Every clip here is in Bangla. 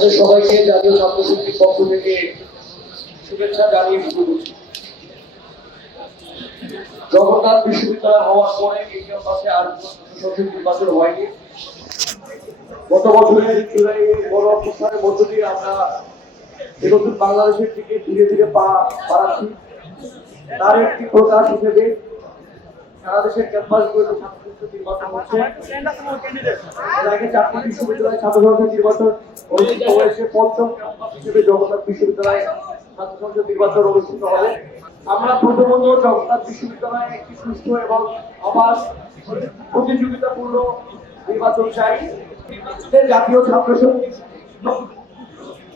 আমাদের সবাইকে জাতীয় ছাত্র পক্ষ থেকে শুভেচ্ছা জানিয়ে শুরু করছি। জগন্নাথ বিশ্ববিদ্যালয় হওয়ার পরে এই ক্যাম্পাসে আর সংসদ নির্বাচন হয়নি। গত বছরের জুলাই বড় অভ্যুত্থানের মধ্য দিয়ে আমরা এরকম বাংলাদেশের দিকে ধীরে ধীরে পা বাড়াচ্ছি। তার একটি প্রকাশ হিসেবে সারা দেশের ক্যাম্পাসগুলোতে ছাত্র সংসদ নির্বাচন হচ্ছে। এর আগে চারটি বিশ্ববিদ্যালয়ে ছাত্র সংসদ নির্বাচন অনুষ্ঠিত হয়েছে। পঞ্চম ক্যাম্পাস হিসেবে জগন্নাথ বিশ্ববিদ্যালয়ে ছাত্র সংসদ নির্বাচন অনুষ্ঠিত হবে। আমরা প্রথমত জগন্নাথ বিশ্ববিদ্যালয়ে একটি সুস্থ এবং অবাধ প্রতিযোগিতাপূর্ণ নির্বাচন চাই। জাতীয় ছাত্র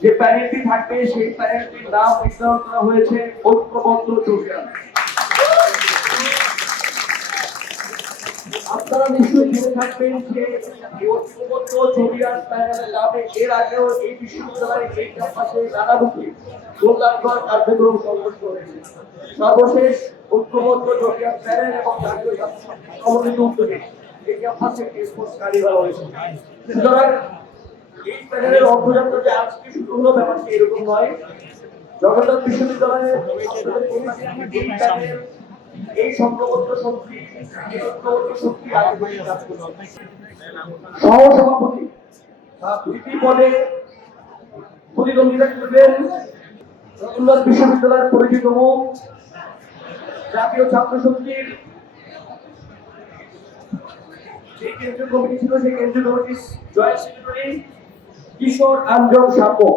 যে প্যানেলটি থাকবে সেই প্যানেলটির নাম নির্ধারণ করা হয়েছে ঐক্যবদ্ধ জোরিয়ান আপনারা নিশ্চয়ই জেনে থাকবেন যে ঐক্যবদ্ধ জোরিয়ান প্যানেলের নামে এর আগেও এই বিশ্ববিদ্যালয়ের এই ক্যাম্পাসে নানামুখী কল্যাণকর কার্যক্রম সংঘটিত হয়েছে সর্বশেষ ঐক্যবদ্ধ জোরিয়ান প্যানেল এবং জাতীয় সমন্বিত উদ্যোগে এই ক্যাম্পাসে একটি স্পোর্টস হয়েছে। সুতরাং এই প্যানেলের অগ্রযাত্রা যে আজকে শুরু হলো ব্যাপারটি এরকম নয়। জগন্নাথ বিশ্ববিদ্যালয়ের এই সহসভাপতি ভিপি পদে প্রতিদ্বন্দ্বিতা করবেন জগন্নাথ বিশ্ববিদ্যালয়ের পরিচিত জাতীয় ছাত্র শক্তির যে কেন্দ্রীয় কমিটি ছিল, সেই কেন্দ্রীয় কমিটির জয়েন্ট সেক্রেটারি কিশোর আঞ্জন সাপো।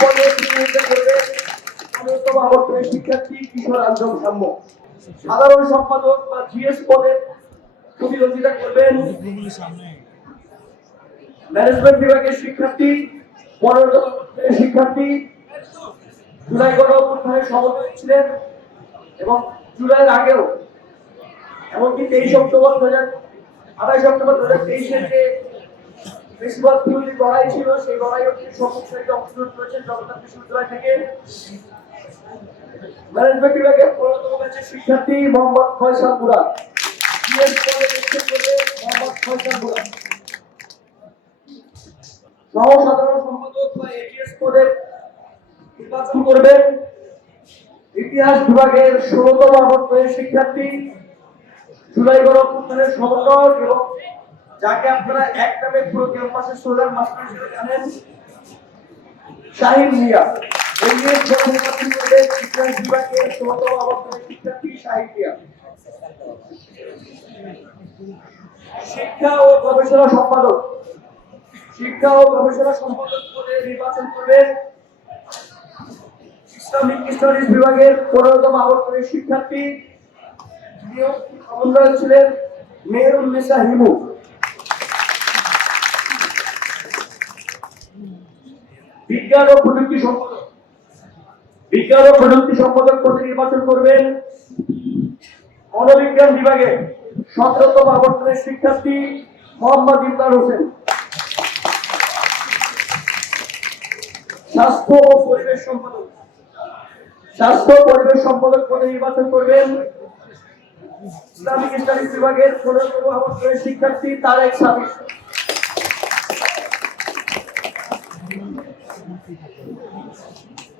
পদে প্রতিনিধিত্ব করবেন সাধারণ সম্পাদক বা জিএস পদে প্রতিদ্বন্দ্বিতা করবেন। ম্যানেজমেন্ট বিভাগের শিক্ষার্থী শিক্ষার্থী, জুলাই গণ সভাপতি ছিলেন এবং জুলাইয়ের আগেও, এমনকি তেইশ অক্টোবর দু হাজার, আঠাইশ অক্টোবর দু হাজার তেইশের যে বেশিরভাগ লড়াই ছিল, সেই লড়াইও তিনি সম্মুখীন অংশগ্রহণ করেছেন জগন্নাথ বিশ্ববিদ্যালয় থেকে। ম্যানেজমেন্ট বিভাগের পনেরোতম ব্যাচের শিক্ষার্থী মোহাম্মদ ফয়সাল মুরাদ। মোহাম্মদ ফয়সাল মুরাদ। সহ সম্পাদক বা এটিএস পদে নির্বাচন করবেন। ইতিহাস বিভাগের ষোলতম আবর্তনের শিক্ষার্থী জুলাই গণঅভ্যুত্থানের সমন্বয়ক এবং যাকে আপনারা এক নামে পুরো ক্যাম্পাসের সোলার মাস্টার হিসেবে জানেন, শাহিন মিয়া। শিক্ষা ও গবেষণা সম্পাদক। শিক্ষা ও গবেষণা সম্পাদক পদে নির্বাচন করবেন ইসলামিক স্টাডিজ বিভাগের পনেরোতম আবর্তনের শিক্ষার্থী। নিয়োগ সমন্বয় ছিলেন হিমু। বিজ্ঞান ও প্রযুক্তি সম্পাদক। বিজ্ঞান ও প্রযুক্তি সম্পাদক পদে নির্বাচন করবেন মনোবিজ্ঞান বিভাগে সতেরোতম আবর্তনের শিক্ষার্থী মোহাম্মদ ইমরান হোসেন। স্বাস্থ্য ও পরিবেশ সম্পাদক। স্বাস্থ্য পরিবেশ সম্পাদক পদে নির্বাচন করবেন ইসলামিক স্টাডিজ বিভাগের পনেরোতম আবর্তনের শিক্ষার্থী তারেক সাবির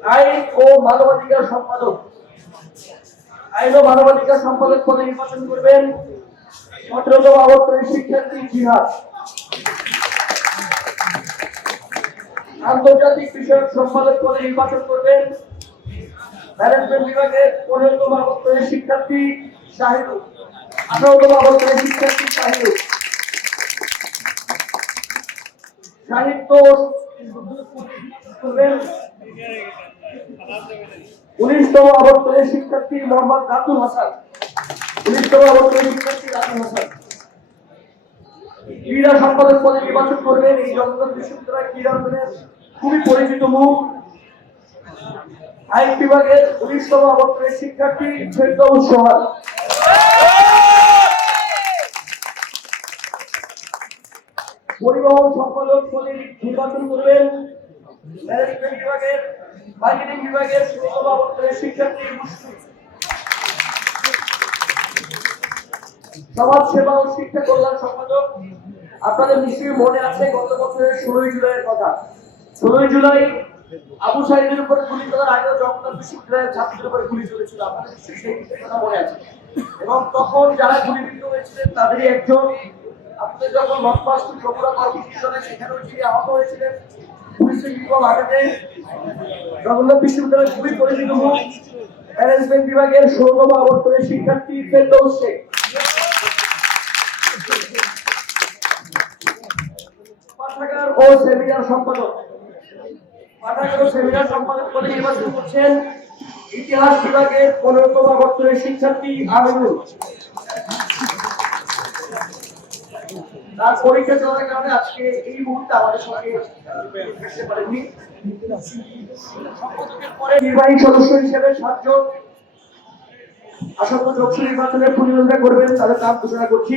আইন ও মানবাধিকার সম্পাদক। আইন ও মানবাধিকার সম্পাদক পদে নির্বাচন করবেন সতেরোতম আবর্তনের শিক্ষার্থী জিহাদ। আন্তর্জাতিক বিষয়ক সম্পাদক পদে নির্বাচন করবেন ম্যানেজমেন্ট বিভাগের পনেরোতম আবর্তনের শিক্ষার্থী শাহিদুল। আঠারোতম আবর্তনের শিক্ষার্থী শাহিদুল। সাহিত্য করবেন উনিশতম আবর্তনের শিক্ষার্থী মোহাম্মদ রাতুল হাসান। উনিশতম আবর্তনের শিক্ষার্থী রাতুল হাসান। ক্রীড়া সম্পাদক পদে নির্বাচন করবেন এই জগন্নাথ বিশ্ববিদ্যালয় ক্রীড়া অঙ্গনের খুবই পরিচিত মুখ। আইন বিভাগের উনিশতম আবর্তনের শিক্ষার্থী ফেরদৌস সোহান। পরিবহন সম্পাদক পদে নির্বাচন করবেন ম্যানেজমেন্ট বিভাগের মার্কেটিং বিভাগের শিক্ষার্থী সমাজ সেবা ও শিক্ষা কল্যাণ সম্পাদক, আপনাদের নিশ্চয়ই মনে আছে গত বছরের ষোলোই জুলাইয়ের কথা। ষোলোই জুলাই আবু সাইদের উপরে গুলি চলার আগেও জগন্নাথ বিশ্ববিদ্যালয়ের ছাত্রদের উপরে গুলি চলেছিল, আপনাদের সেই কথা মনে আছে। এবং তখন যারা গুলিবিদ্ধ হয়েছিলেন, তাদেরই একজন যখন যিনি আহত হয়েছিলেন খুবই পরিচিত বিভাগের আবর্তনের শিক্ষার্থী শেখ। পাঠাগার ও সম্পাদক। পাঠাগার ও সম্পাদক করছেন ইতিহাস বিভাগের পনেরোতম আবর্তনের শিক্ষার্থী আমিনুল তার পরীক্ষা চলার কারণে আজকে এই মুহূর্তে আমাদের সঙ্গে থাকতে পারেননি। পরে নির্বাহী সদস্য হিসেবে সাতজন আসন্ন লোকসভা নির্বাচনে প্রতিদ্বন্দ্বিতা করবেন তাদের নাম ঘোষণা করছি।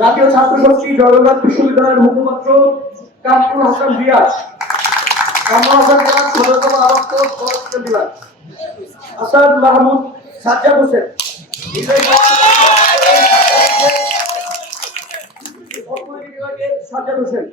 জাতীয় ছাত্র শক্তি জগন্নাথ বিশ্ববিদ্যালয়ের মুখপাত্র কামরুল হাসান রিয়াজ। কামরুল হাসান রিয়াজ সদরতম আবক্ত বিভাগ আসাদ মাহমুদ সাজ্জাদ হোসেন। সাজ্জাদ হোসেন